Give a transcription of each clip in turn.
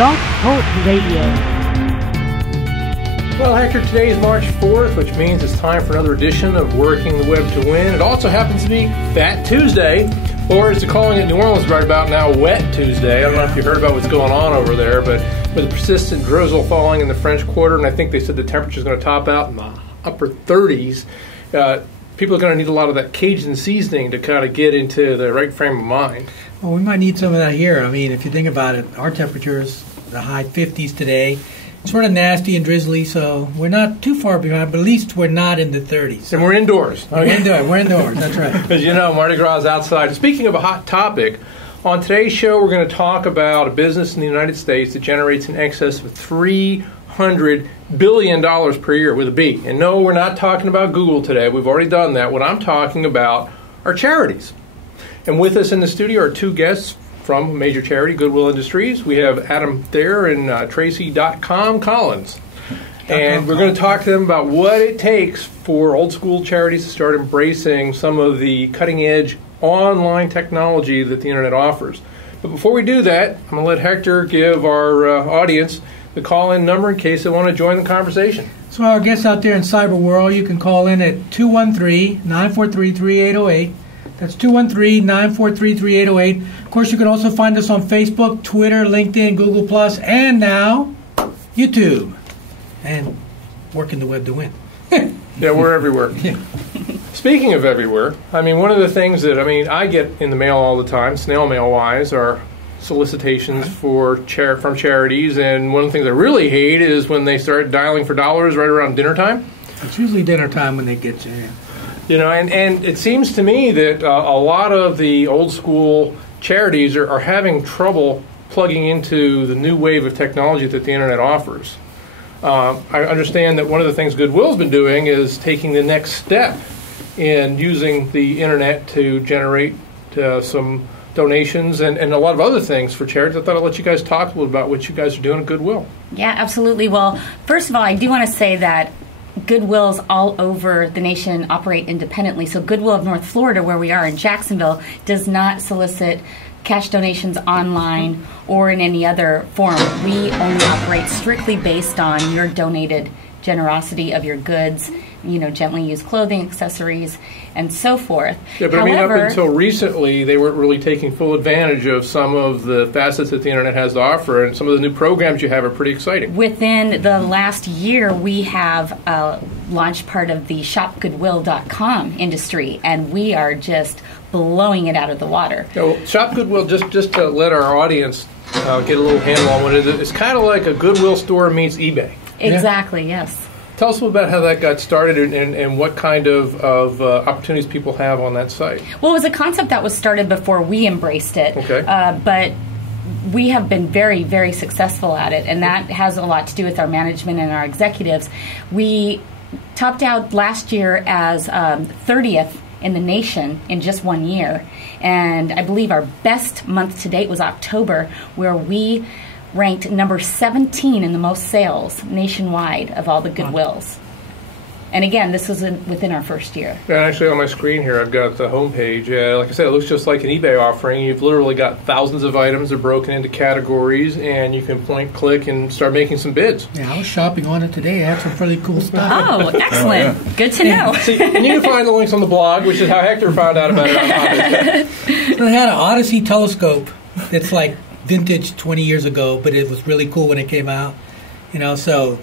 Blog Talk Radio. Well, Hector, today is March 4th, which means it's time for another edition of Working the Web to Win. It also happens to be Fat Tuesday, or as they're calling it in New Orleans right about now, Wet Tuesday. I don't know if you heard about what's going on over there, but with the persistent drizzle falling in the French Quarter, and I think they said the temperature is going to top out in the upper 30s, people are going to need a lot of that Cajun seasoning to kind of get into the right frame of mind. Well, we might need some of that here. I mean, if you think about it, our temperatures, the high 50s today, sort of nasty and drizzly, so we're not too far behind, but at least we're not in the 30s. So. And we're indoors. Okay? We're indoors, that's right. Because you know, Mardi Gras is outside. Speaking of a hot topic, on today's show we're going to talk about a business in the United States that generates in excess of $300 billion per year with a B. And no, we're not talking about Google today. We've already done that. What I'm talking about are charities. And with us in the studio are two guests from a major charity, Goodwill Industries. We have Adam Thayer and Tracy.com Collins. And we're going to talk to them about what it takes for old school charities to start embracing some of the cutting edge online technology that the internet offers. But before we do that, I'm going to let Hector give our audience the call-in number in case they want to join the conversation. So our guests out there in cyber world, you can call in at 213-943-3808. That's 213-943-3808. Of course, you can also find us on Facebook, Twitter, LinkedIn, Google+, and now YouTube. And Working the Web to Win. Yeah, we're everywhere. Yeah. Speaking of everywhere, I mean, one of the things that, I get in the mail all the time, snail mail-wise, are solicitations from charities, and one of the things I really hate is when they start dialing for dollars right around dinner time. It's usually dinner time when they get you. Yeah. You know, and it seems to me that a lot of the old school charities are having trouble plugging into the new wave of technology that the internet offers. I understand that one of the things Goodwill's been doing is taking the next step in using the internet to generate some donations and a lot of other things for charities. I thought I'd let you guys talk a little about what you guys are doing at Goodwill. Yeah, absolutely. Well, first of all, I do want to say that Goodwills all over the nation operate independently. So Goodwill of North Florida, where we are in Jacksonville, does not solicit cash donations online or in any other form. We only operate strictly based on your donated generosity of your goods, gently used clothing, accessories, and so forth. Yeah, but However, up until recently, they weren't really taking full advantage of some of the facets that the internet has to offer, and some of the new programs you have are pretty exciting. Within the last year, we have launched part of the ShopGoodwill.com industry, and we are just blowing it out of the water. So Shop Goodwill, just to let our audience get a little handle on what it is, it's kind of like a Goodwill store meets eBay. Exactly, yes. Tell us a little about how that got started and what kind of opportunities people have on that site. Well, it was a concept that was started before we embraced it. Okay. But we have been very, very successful at it, and that has a lot to do with our management and our executives. We topped out last year as 30th in the nation in just 1 year, and I believe our best month to date was October, where we ranked number 17 in the most sales nationwide of all the Goodwills. And again, this was within our first year. And actually on my screen here, I've got the homepage. Like I said, it looks just like an eBay offering. You've literally got thousands of items. They're broken into categories, and you can point, click, and start making some bids. Yeah, I was shopping on it today. I have some really cool stuff. Oh, excellent. Good to know. See, and you can find the links on the blog, which is how Hector found out about it on Odyssey. So they had an Odyssey telescope that's like vintage 20 years ago, but it was really cool when it came out. And that's a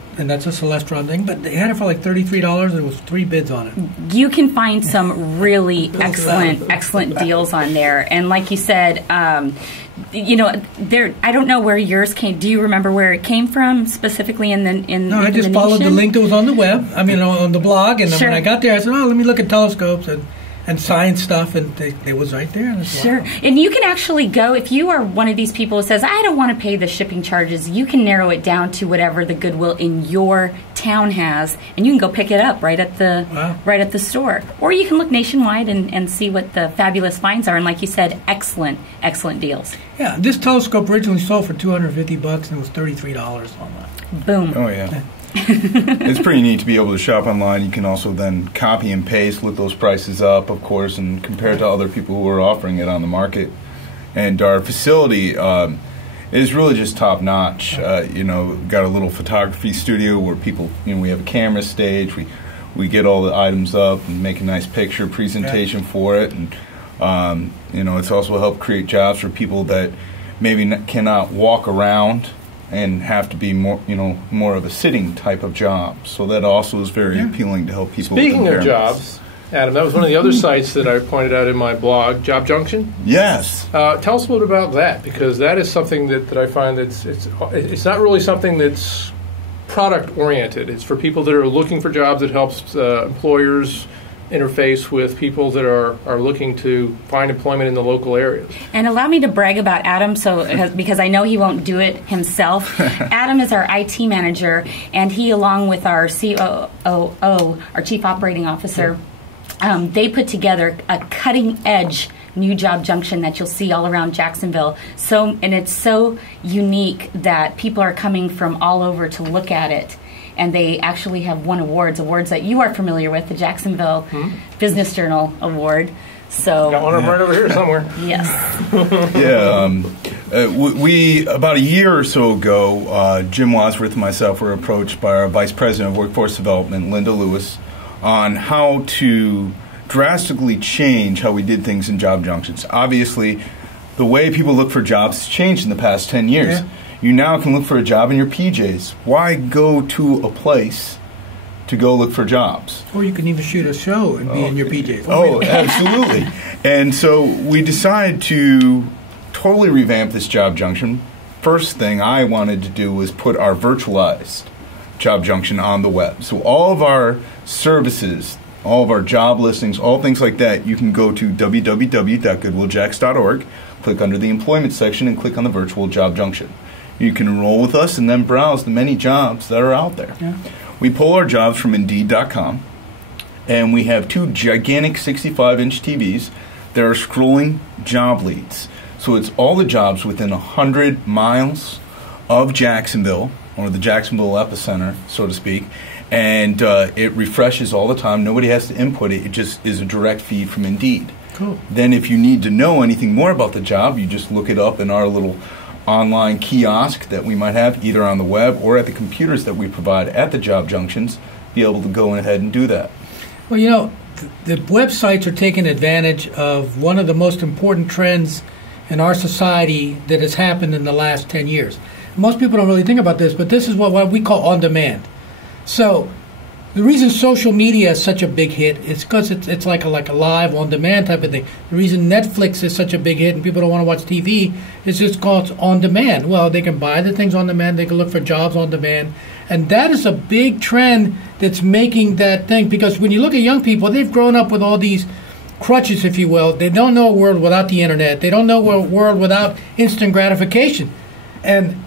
Celestron thing, but they had it for like $33, and there was 3 bids on it. You can find some really excellent deals on there. And like you said, I don't know where yours came. Do you remember where it came from specifically in the No, I just followed the link that was on the web. On the blog, and Sure. when I got there, I said, let me look at telescopes and science stuff, and it was right there. Sure. And you can actually go, if you are one of these people who says, I don't want to pay the shipping charges, you can narrow it down to whatever the Goodwill in your town has, and you can go pick it up right at the store. Or you can look nationwide and see what the fabulous finds are. And like you said, excellent deals. Yeah, this telescope originally sold for $250, and it was $33 online. Boom. Oh, yeah. It's pretty neat to be able to shop online. You can also then copy and paste, look those prices up, of course, and compare it to other people who are offering it on the market. And our facility is really just top notch. Got a little photography studio where people, we have a camera stage. We get all the items up and make a nice picture presentation for it, and it's also helped create jobs for people that maybe cannot walk around and have to be more of a sitting type of job. So that also is very appealing to help people. Speaking of jobs, Adam, that was one of the other sites that I pointed out in my blog, Job Junction. Yes. Tell us a little about that, because that is something that I find it's not really something that's product oriented. It's for people that are looking for jobs. It helps employers interface with people that are looking to find employment in the local areas. And allow me to brag about Adam, because I know he won't do it himself. Adam is our IT manager, and he, along with our COO, our Chief Operating Officer, they put together a cutting-edge new Job Junction that you'll see all around Jacksonville. And it's so unique that people are coming from all over to look at it. And they actually have won awards that you are familiar with, the Jacksonville Business Journal Award. So got one right over here somewhere. Yes. We about a year or so ago, Jim Wadsworth and myself were approached by our Vice President of Workforce Development, Linda Lewis, on how to drastically change how we did things in Job Junctions. Obviously, the way people look for jobs has changed in the past 10 years. Yeah. You now can look for a job in your PJs. Why go to a place to go look for jobs? Or you can even shoot a show and be in your PJs. Oh, absolutely. And so we decided to totally revamp this Job Junction. First thing I wanted to do was put our virtualized Job Junction on the web. So all of our services, all of our job listings, all things like that, you can go to www.goodwilljacks.org, click under the employment section, and click on the virtual Job Junction. You can enroll with us and then browse the many jobs that are out there. Yeah. We pull our jobs from Indeed.com, and we have 2 gigantic 65-inch TVs that are scrolling job leads. So it's all the jobs within 100 miles of Jacksonville, or the Jacksonville epicenter, so to speak, and it refreshes all the time. Nobody has to input it. It just is a direct feed from Indeed. Cool. Then if you need to know anything more about the job, you just look it up in our little online kiosk that we might have either on the web or at the computers that we provide at the Job Junctions, be able to go ahead and do that. Well, the websites are taking advantage of one of the most important trends in our society that has happened in the last 10 years. Most people don't really think about this, but this is what we call on-demand. So the reason social media is such a big hit is because it's like a live on-demand type of thing. The reason Netflix is such a big hit and people don't want to watch TV is just because it's on-demand. Well, they can buy the things on demand. They can look for jobs on demand. And that is a big trend that's making that thing. Because when you look at young people, they've grown up with all these crutches, if you will. They don't know a world without the Internet. They don't know a world without instant gratification. And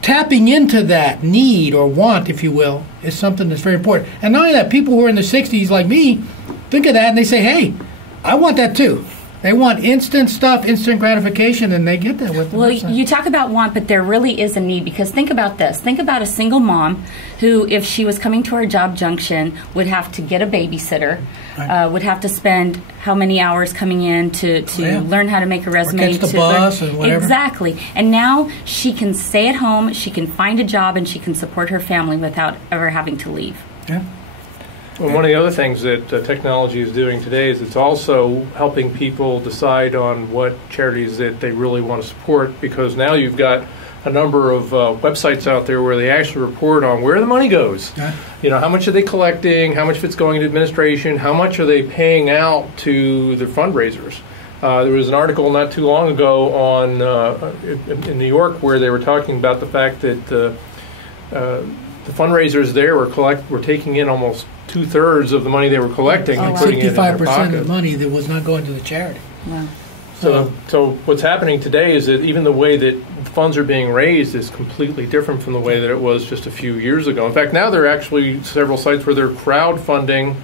tapping into that need or want, if you will, is something that's very important. And not only that, people who are in their 60s like me think of that and they say, hey, I want that too. They want instant stuff, instant gratification, and they get that with the Well, website. you talk about want, but there really is a need, because think about this. Think about a single mom who, if she was coming to our Job Junction, would have to get a babysitter, would have to spend how many hours coming in to learn how to make a resume. Or catch the bus and whatever. Exactly. And now she can stay at home, she can find a job, and she can support her family without ever having to leave. Yeah. Well, one of the other things that technology is doing today is it's also helping people decide on what charities that they really want to support, because now you've got a number of websites out there where they actually report on where the money goes. Yeah. How much are they collecting, how much of it's going to administration, how much are they paying out to their fundraisers. There was an article not too long ago on in New York where they were talking about the fact that the fundraisers there were taking in almost 2/3 of the money they were collecting and putting it in their 65% pocket. of the money that was not going to the charity. Wow. So what's happening today is that even the way that funds are being raised is completely different from the way that it was just a few years ago. In fact, now there are actually several sites where they're crowdfunding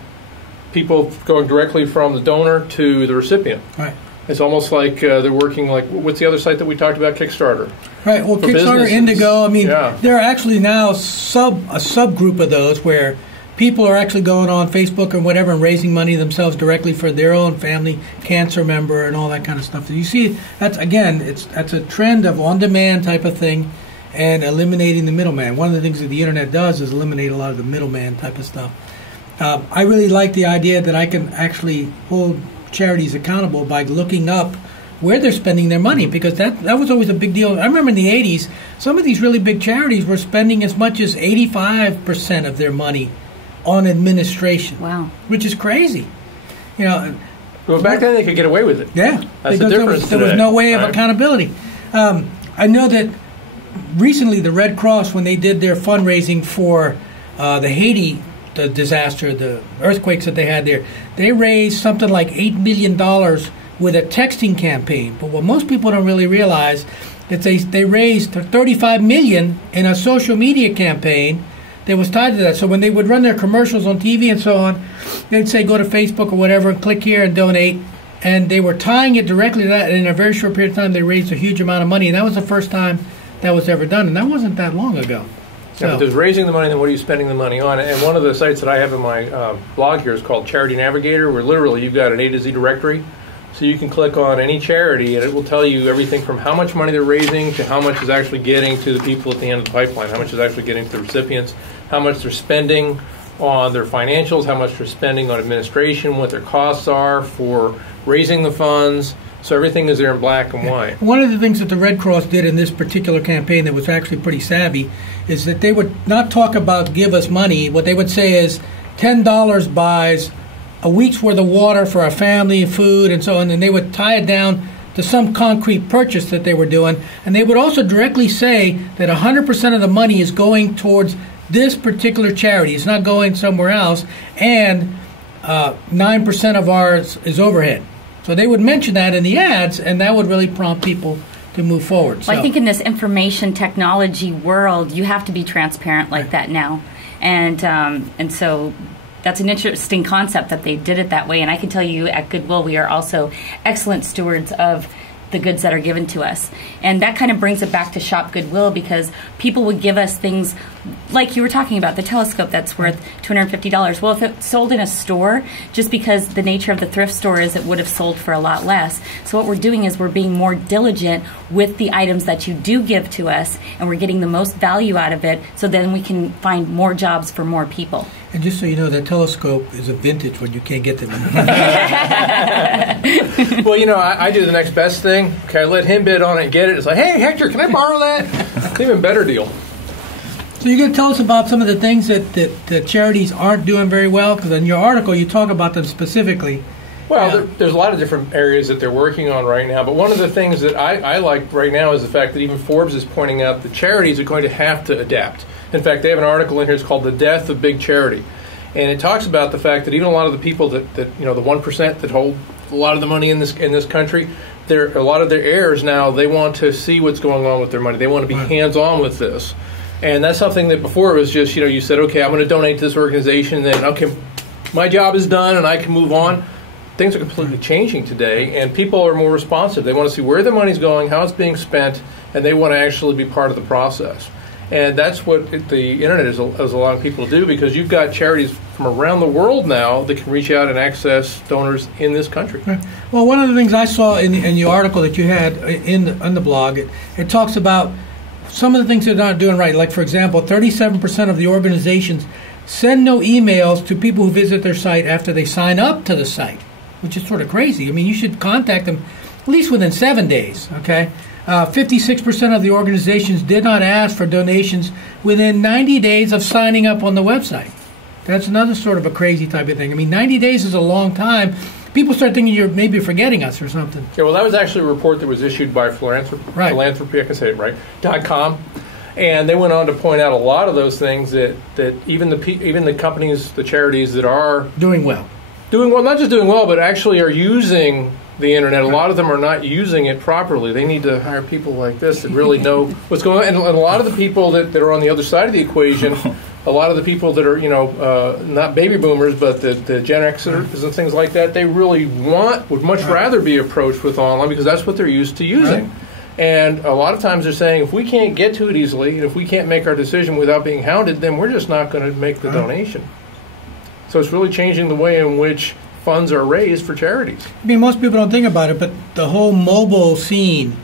people going directly from the donor to the recipient. Right. It's almost like they're working like, what's the other site that we talked about, Kickstarter? Right. Well, For Kickstarter, businesses. Indigo. I mean, Yeah. there are actually now a subgroup of those where people are actually going on Facebook or whatever and raising money themselves directly for their own family cancer member and all that kind of stuff. So you see, that's a trend of on-demand type of thing and eliminating the middleman. One of the things that the internet does is eliminate a lot of the middleman type of stuff. I really like the idea that I can actually hold charities accountable by looking up where they're spending their money, because that was always a big deal. I remember in the 80s, some of these really big charities were spending as much as 85% of their money on administration. Wow. Which is crazy. Well, back then they could get away with it. Yeah. That's because the difference there was no way of right? accountability. I know that recently the Red Cross, when they did their fundraising for the Haiti disaster, the earthquakes that they had there, they raised something like $8 million with a texting campaign. But what most people don't really realize is they raised $35 million in a social media campaign that was tied to that. So when they would run their commercials on TV and so on, they'd say go to Facebook or whatever and click here and donate. And they were tying it directly to that. And in a very short period of time, they raised a huge amount of money. And that was the first time that was ever done. And that wasn't that long ago. Yeah, but there's raising the money, then what are you spending the money on? And one of the sites that I have in my blog here is called Charity Navigator, where literally you've got an A to Z directory. So you can click on any charity, and it will tell you everything from how much money they're raising to how much is actually getting to the people at the end of the pipeline, how much is actually getting to the recipients, how much they're spending on their financials, how much they're spending on administration, what their costs are for raising the funds. So everything is there in black and white. One of the things that the Red Cross did in this particular campaign that was actually pretty savvy is that they would not talk about give us money. What they would say is $10 buys a week's worth of water for a family, food, and so on, and they would tie it down to some concrete purchase that they were doing. And they would also directly say that 100% of the money is going towards this particular charity. It's not going somewhere else, and 9% of ours is overhead. So they would mention that in the ads, and that would really prompt people to move forward. Well, I think in this information technology world, you have to be transparent like that now. And so that's an interesting concept that they did it that way. And I can tell you at Goodwill, we are also excellent stewards of the goods that are given to us. And that kind of brings it back to Shop Goodwill, because people would give us things like you were talking about, the telescope that's worth $250. Well, if it sold in a store, just because the nature of the thrift store is it would have sold for a lot less. So what we're doing is we're being more diligent with the items that you do give to us, and we're getting the most value out of it, so then we can find more jobs for more people. And just so you know, that telescope is a vintage one. You can't get them. Well, I do the next best thing. Okay, I let him bid on it and get it. It's like, hey, Hector, can I borrow that? It's an even better deal. So you're going to tell us about some of the things that charities aren't doing very well? Because in your article, you talk about them specifically. Well, there's a lot of different areas that they're working on right now. But one of the things that I like right now is the fact that even Forbes is pointing out that charities are going to have to adapt. In fact, they have an article in here. It's called "The Death of Big Charity," and it talks about the fact that even a lot of the people that the 1% that hold a lot of the money in this country, a lot of their heirs now, they want to see what's going on with their money. They want to be hands-on with this, and that's something that before it was just you said, okay, I'm going to donate to this organization, then okay, my job is done and I can move on. Things are completely changing today, and people are more responsive. They want to see where their money's going, how it's being spent, and they want to actually be part of the process. And that's what the Internet is allowing people to do, because you've got charities from around the world now that can reach out and access donors in this country. Well, one of the things I saw in your article that you had in the blog, it talks about some of the things they're not doing right. Like, for example, 37% of the organizations send no emails to people who visit their site after they sign up to the site, which is sort of crazy. I mean, you should contact them at least within 7 days, okay? 56% of the organizations did not ask for donations within 90 days of signing up on the website. That's another sort of a crazy type of thing. I mean, 90 days is a long time. People start thinking you're maybe forgetting us or something. Yeah, well, that was actually a report that was issued by Philanthropy, I can say it right, .com. And they went on to point out a lot of those things that even the companies, the charities that are doing well, not just doing well, but actually are using the Internet. A lot of them are not using it properly. They need to hire people like this that really know what's going on. And a lot of the people that are on the other side of the equation, a lot of the people that are, not baby boomers, but the Gen Xers and things like that, they really would much rather be approached with online, because that's what they're used to using. Right. And a lot of times they're saying, if we can't get to it easily, and if we can't make our decision without being hounded, then we're just not going to make the donation. So it's really changing the way in which funds are raised for charities. I mean, most people don't think about it, but the whole mobile scene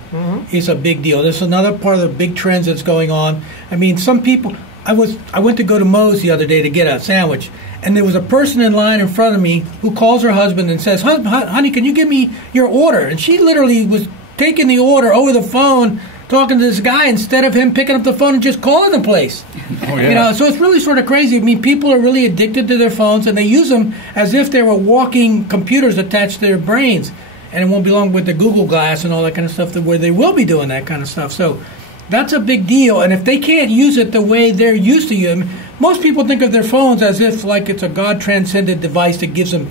is a big deal. There's another part of the big trends that's going on. I mean, some people. I went to go to Moe's the other day to get a sandwich, and there was a person in line in front of me who calls her husband and says, "Honey, can you give me your order?" And she literally was taking the order over the phone, talking to this guy instead of him picking up the phone and just calling the place. Oh, yeah. You know, so it's really sort of crazy. I mean, people are really addicted to their phones, and they use them as if they were walking computers attached to their brains. And it won't be long with the Google Glass and all that kind of stuff where they will be doing that kind of stuff. So that's a big deal. And if they can't use it the way they're used to using, most people think of their phones as if like it's a God-transcended device that gives them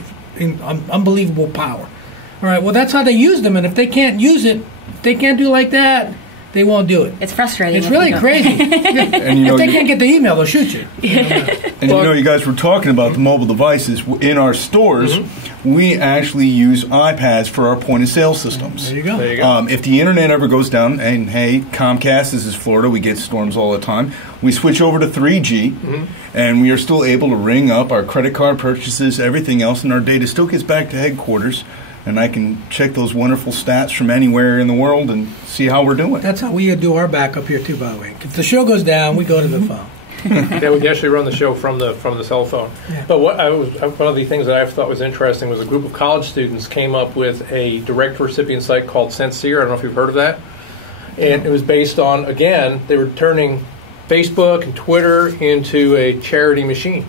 unbelievable power. All right, well, that's how they use them. And if they can't use it, if they can't do it like that, they won't do it. It's frustrating. It's really crazy. And if they can't get the email, they'll shoot you. And you guys were talking about the mobile devices. In our stores, we actually use iPads for our point-of-sale systems. There you go. There you go. If the internet ever goes down, and hey, Comcast, this is Florida, we get storms all the time, we switch over to 3G, and we are still able to ring up our credit card purchases, everything else, and our data still gets back to headquarters, and I can check those wonderful stats from anywhere in the world and see how we're doing. That's how we do our backup here, too, by the way. If the show goes down, we go to the phone. Yeah, we actually run the show from the cell phone. Yeah. But one of the things that I thought was interesting was a group of college students came up with a direct recipient site called Sincere. I don't know if you've heard of that. And it was based on, again, they were turning Facebook and Twitter into a charity machine.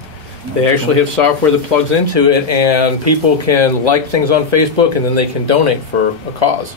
They actually have software that plugs into it, and people can like things on Facebook, and then they can donate for a cause.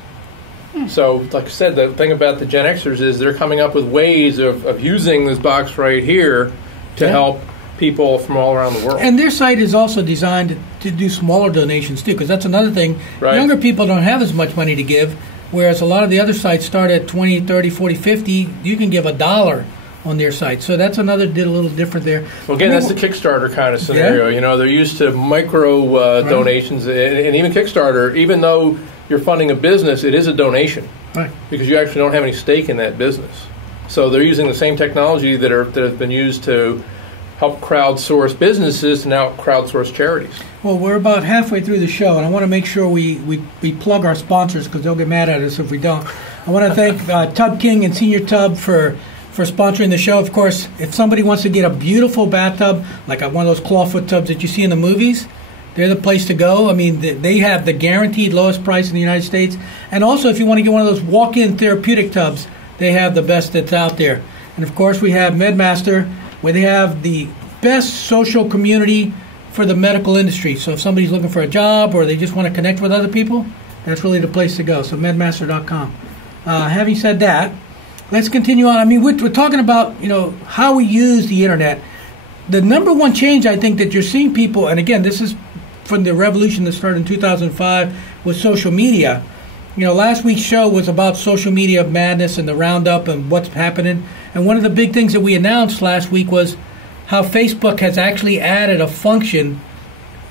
So, like I said, the thing about the Gen Xers is they're coming up with ways of using this box right here to help people from all around the world. And their site is also designed to do smaller donations, too, because that's another thing. Right. Younger people don't have as much money to give, whereas a lot of the other sites start at 20, 30, 40, 50. You can give $1 on their site. So that's another little different there. Well, again, that's the Kickstarter kind of scenario. Yeah. You know, they're used to micro donations, and even Kickstarter, even though you're funding a business, it is a donation. Right. Because you actually don't have any stake in that business. So they're using the same technology that has been used to help crowdsource businesses to now crowdsource charities. Well, we're about halfway through the show, and I want to make sure we plug our sponsors because they'll get mad at us if we don't. I want to thank Tub King and Senior Tub for sponsoring the show. Of course, if somebody wants to get a beautiful bathtub, like one of those clawfoot tubs that you see in the movies, they're the place to go. I mean, they have the guaranteed lowest price in the United States. And also, if you want to get one of those walk-in therapeutic tubs, they have the best that's out there. And, of course, we have MedMaster, where they have the best social community for the medical industry. So if somebody's looking for a job or they just want to connect with other people, that's really the place to go. So medmaster.com. Having said that, let's continue on. I mean, we're talking about, how we use the Internet. The number one change, I think, that you're seeing people, and again, this is from the revolution that started in 2005 with social media. Last week's show was about social media madness and the roundup and what's happening. And one of the big things that we announced last week was how Facebook has actually added a function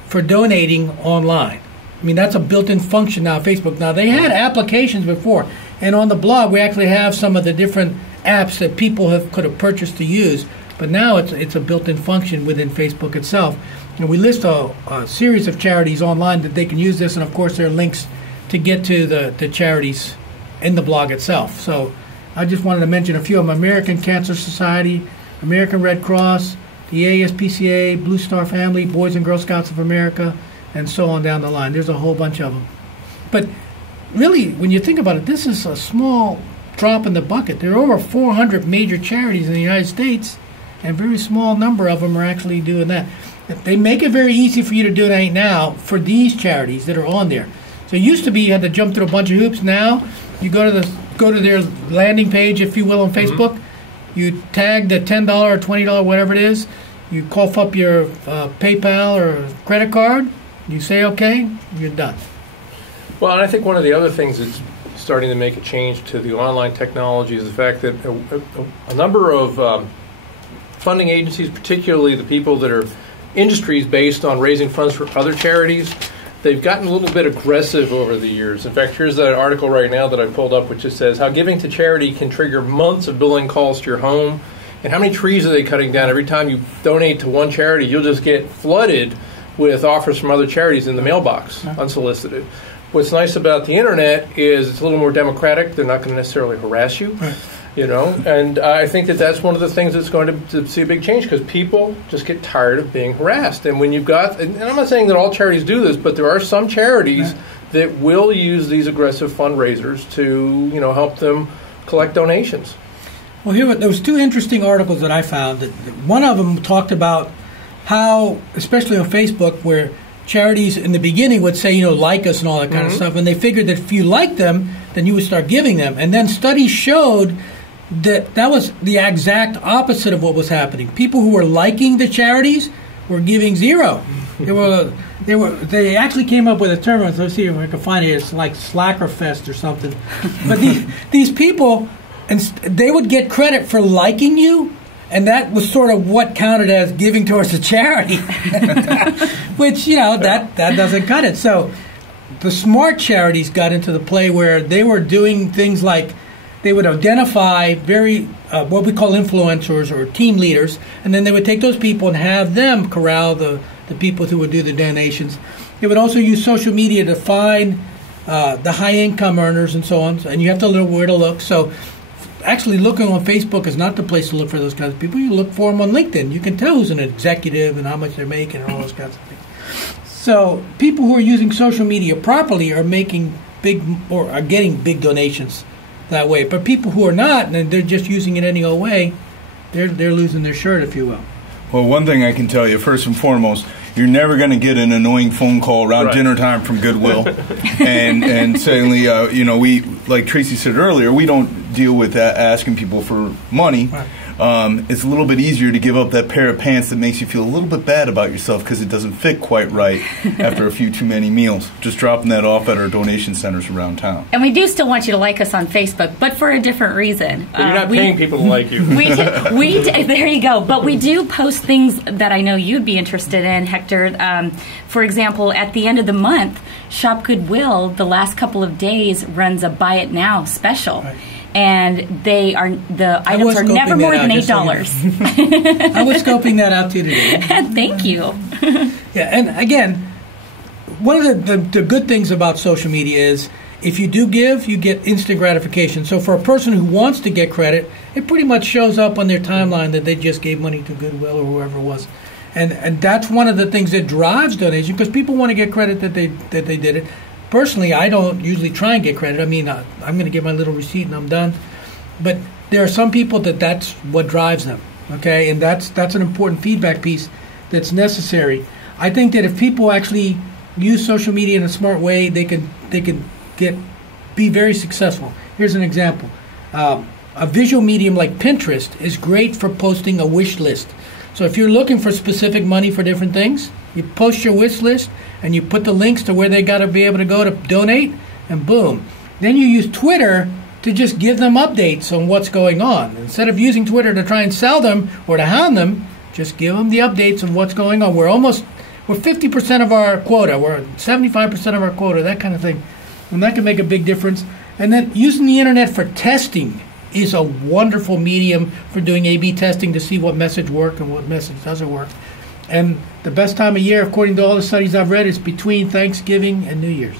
for donating online. I mean, that's a built-in function now, Facebook. Now, they had applications before. And on the blog, we actually have some of the different apps that people could have purchased to use. But now it's a built-in function within Facebook itself. And we list a series of charities online that they can use this. And, of course, there are links to get to the charities in the blog itself. So I just wanted to mention a few of them. American Cancer Society, American Red Cross, the ASPCA, Blue Star Family, Boys and Girl Scouts of America, and so on down the line. There's a whole bunch of them. But really, when you think about it, this is a small drop in the bucket. There are over 400 major charities in the United States, and a very small number of them are actually doing that. They make it very easy for you to donate now for these charities that are on there. So it used to be you had to jump through a bunch of hoops. Now you go to their landing page, if you will, on Facebook. You tag the $10 or $20, whatever it is. You cough up your PayPal or credit card. You say okay, you're done. Well, and I think one of the other things that's starting to make a change to the online technology is the fact that a number of funding agencies, particularly the people that are industries based on raising funds for other charities, they've gotten a little bit aggressive over the years. In fact, here's an article right now that I pulled up which just says how giving to charity can trigger months of billing calls to your home. And how many trees are they cutting down? Every time you donate to one charity, you'll just get flooded with offers from other charities in the mailbox, unsolicited. What's nice about the internet is it's a little more democratic. They're not going to necessarily harass you. And I think that's one of the things that's going to see a big change, because people just get tired of being harassed. And when you've got, and I'm not saying that all charities do this, but there are some charities that will use these aggressive fundraisers to, help them collect donations. Well, there was 2 interesting articles that I found. That one of them talked about how, especially on Facebook, where charities in the beginning would say, like us and all that kind of stuff, and they figured that if you liked them, then you would start giving them. And then studies showed that was the exact opposite of what was happening. People who were liking the charities were giving zero. They actually came up with a term. Let's see if I can find it. It's like Slacker Fest or something. But these people, and they would get credit for liking you, and that was sort of what counted as giving towards the charity, which that doesn't cut it. So the smart charities got into the play where they were doing things like they would identify what we call influencers or team leaders, and then they would take those people and have them corral the people who would do the donations. They would also use social media to find the high-income earners and so on, and you have to know where to look. So actually looking on Facebook is not the place to look for those kinds of people. You look for them on LinkedIn. You can tell who's an executive and how much they're making and all those kinds of things. So people who are using social media properly are making are getting big donations that way. But people who are not, and they're just using it any old way, they're losing their shirt, if you will. Well, one thing I can tell you, first and foremost, you're never going to get an annoying phone call around dinner time from Goodwill. and certainly, we, like Tracy said earlier, we don't deal with asking people for money. Right. It's a little bit easier to give up that pair of pants that makes you feel a little bit bad about yourself because it doesn't fit quite right after a few too many meals. Just dropping that off at our donation centers around town. And we do still want you to like us on Facebook, but for a different reason. But you're not paying people to like you. There you go. But we do post things that I know you'd be interested in, Hector. For example, at the end of the month, Shop Goodwill, the last couple of days, runs a Buy It Now special. Right. And the items are never more than $8. I was scoping that out too today. Thank you. Yeah, and again, one of the good things about social media is if you do give, you get instant gratification. So for a person who wants to get credit, it pretty much shows up on their timeline that they just gave money to Goodwill or whoever it was. And that's one of the things that drives donation, because people want to get credit that they did it. Personally, I don't usually try and get credit. I mean, I'm going to get my little receipt and I'm done. But there are some people that's what drives them, okay? And that's an important feedback piece that's necessary. I think that if people actually use social media in a smart way, they can be very successful. Here's an example. A visual medium like Pinterest is great for posting a wish list. So if you're looking for specific money for different things, you post your wish list and you put the links to where they got to be able to go to donate, and boom. Then you use Twitter to just give them updates on what's going on. Instead of using Twitter to try and sell them or to hound them, just give them the updates of what's going on. We're 50% of our quota. We're 75% of our quota, that kind of thing. And that can make a big difference. And then using the internet for testing is a wonderful medium for doing A/B testing to see what message works and what message doesn't work. And the best time of year, according to all the studies I've read, is between Thanksgiving and New Year's.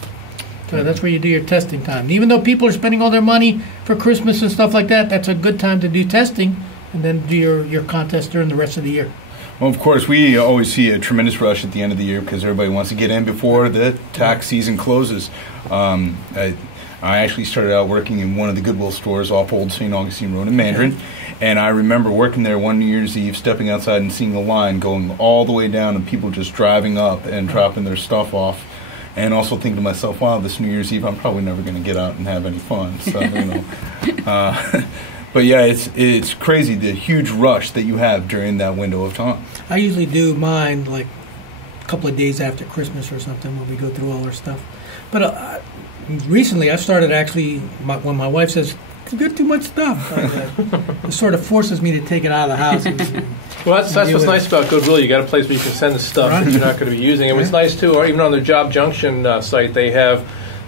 So that's where you do your testing time. Even though people are spending all their money for Christmas and stuff like that, that's a good time to do testing and then do your contest during the rest of the year. Well, of course, we always see a tremendous rush at the end of the year because everybody wants to get in before the tax season closes. I actually started out working in one of the Goodwill stores off Old St. Augustine Road in Mandarin, and I remember working there one New Year's Eve, stepping outside and seeing the line going all the way down and people just driving up and dropping their stuff off, and also thinking to myself, wow, this New Year's Eve I'm probably never going to get out and have any fun. So, but yeah, it's crazy, the huge rush that you have during that window of time. I usually do mine like a couple of days after Christmas or something when we go through all our stuff. But recently I've started actually, when my wife says, you got too much stuff, it sort of forces me to take it out of the house. Well, that's what's nice about Goodwill. You got a place where you can send the stuff that you're not going to be using. And what's nice, too, or even on their Job Junction site, they have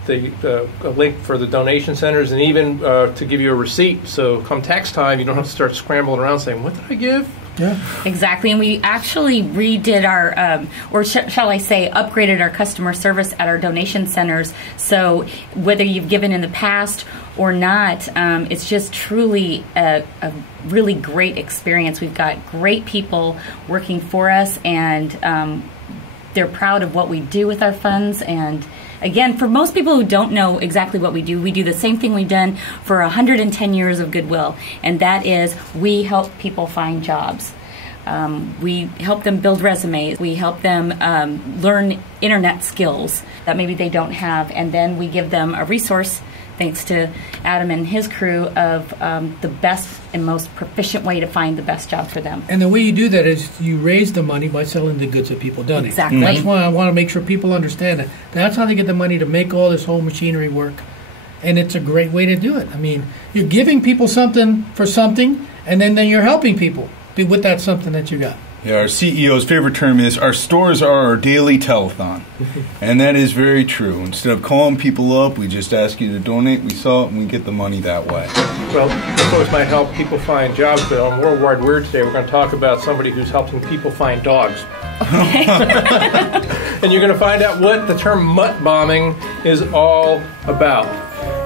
a link for the donation centers and even to give you a receipt. So come tax time, you don't have to start scrambling around saying, what did I give? Yeah. Exactly, and we actually redid our, shall I say, upgraded our customer service at our donation centers. So whether you've given in the past or not, it's just truly a really great experience. We've got great people working for us, and they're proud of what we do with our funds. And again, for most people who don't know exactly what we do the same thing we've done for 110 years of Goodwill, and that is we help people find jobs. We help them build resumes. We help them learn internet skills that maybe they don't have, and then we give them a resource, thanks to Adam and his crew, of the best and most proficient way to find the best job for them. And the way you do that is you raise the money by selling the goods that people donate. Exactly. That's why I want to make sure people understand that. That's how they get the money to make all this whole machinery work. And it's a great way to do it. I mean, you're giving people something for something, and then you're helping people with that something that you got. Yeah, our CEO's favorite term is our stores are our daily telethon. And that is very true. Instead of calling people up, we just ask you to donate, we sell it, and we get the money that way. Well, of course, might help people find jobs, but on Worldwide Weird today, we're going to talk about somebody who's helping people find dogs. And you're going to find out what the term mutt bombing is all about.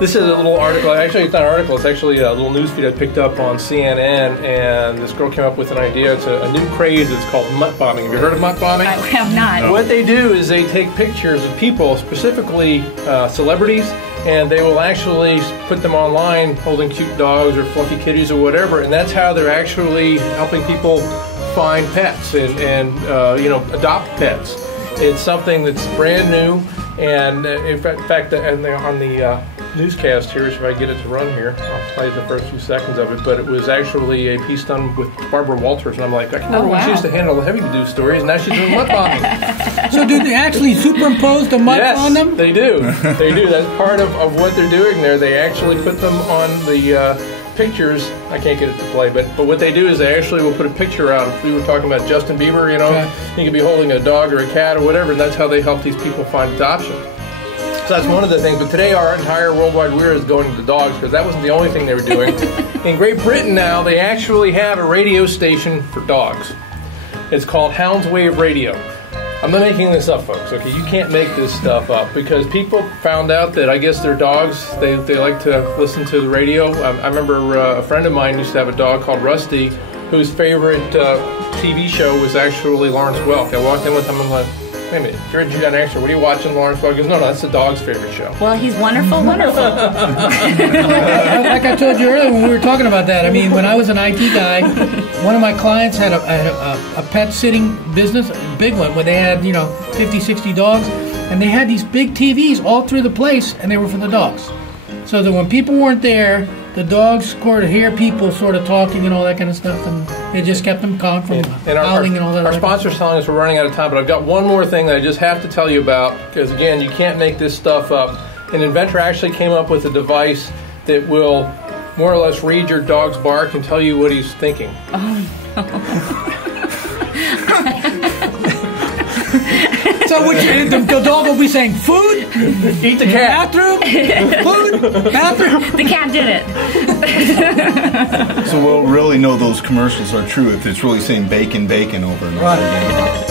This is a little article. Actually, it's not an article. It's actually a little news feed I picked up on CNN, and this girl came up with an idea. It's a new craze. It's called mutt bombing. Have you heard of mutt bombing? I have not. What they do is they take pictures of people, specifically celebrities, and they will actually put them online holding cute dogs or fluffy kitties or whatever, and that's how they're actually helping people find pets and adopt pets. It's something that's brand new, and in fact, on the newscast here, if I get it to run here, I'll play the first few seconds of it, but it was actually a piece done with Barbara Walters, and I'm like, I can remember when she used to handle the heavy news stories, and now she's doing mutt bombing. So do they actually superimpose the mutts on them? Yes, they do. They do. That's part of what they're doing there. They actually put them on the pictures. I can't get it to play, but what they do is they actually will put a picture out. If we were talking about Justin Bieber, he could be holding a dog or a cat or whatever, and that's how they help these people find adoption. So that's one of the things. But today our entire Worldwide Weird is going to the dogs, because that wasn't the only thing they were doing. In Great Britain now, they actually have a radio station for dogs. It's called Hounds Wave Radio. I'm not making this up, folks, okay? You can't make this stuff up, because people found out that, I guess, their dogs, they like to listen to the radio. I remember a friend of mine used to have a dog called Rusty, whose favorite TV show was actually Lawrence Welk. I walked in with him and I'm like, wait a minute, you're an extra. What are you watching, Lawrence Welk? He goes, no, that's the dog's favorite show. Well, he's wonderful, wonderful. Like I told you earlier when we were talking about that, I mean, when I was an IT guy, one of my clients had a pet sitting business, a big one, where they had, 50, 60 dogs, and they had these big TVs all through the place, and they were for the dogs. So that when people weren't there, the dogs could hear people sort of talking and all that kind of stuff, and it just kept them calm from howling and all that. Our sponsor's telling us we're running out of time, but I've got one more thing that I just have to tell you about, because, again, you can't make this stuff up. An inventor actually came up with a device that will more or less read your dog's bark and tell you what he's thinking. Oh, no. So the dog will be saying, food? Eat the cat. Bathroom? Food? Bathroom? The cat did it. So we'll really know those commercials are true if it's really saying bacon, bacon over and over again.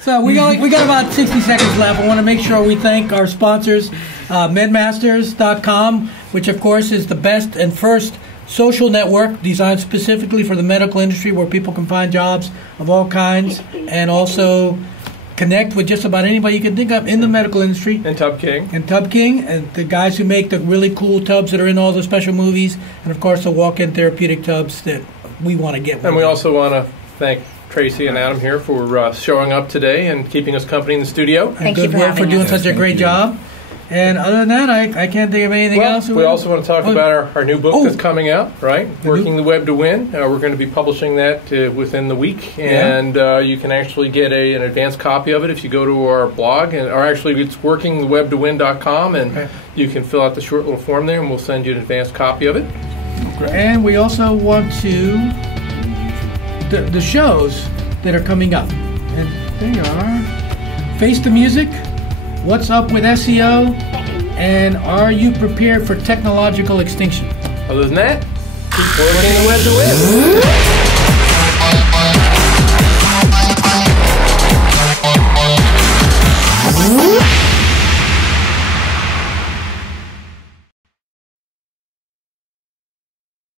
So we got about 60 seconds left. I want to make sure we thank our sponsors, Medmasters.com, which of course is the best and first social network designed specifically for the medical industry, where people can find jobs of all kinds and also connect with just about anybody you can think of in the medical industry. And Tub King. And the guys who make the really cool tubs that are in all the special movies, and of course the walk-in therapeutic tubs that we want to get. And we also want to thank Tracy and Adam here for showing up today and keeping us company in the studio. Thank you for doing such a great job. And other than that, I can't think of anything else. We also want to talk about our new book that's coming out, right? Working the Web to Win. We're going to be publishing that within the week, and you can actually get an advanced copy of it if you go to our blog, or actually it's workingthewebtowin.com, and you can fill out the short little form there, and we'll send you an advanced copy of it. And we also want to the shows that are coming up, and they are Face the Music, What's Up with SEO, And are you prepared for technological extinction? Other than that, keep working the web to live.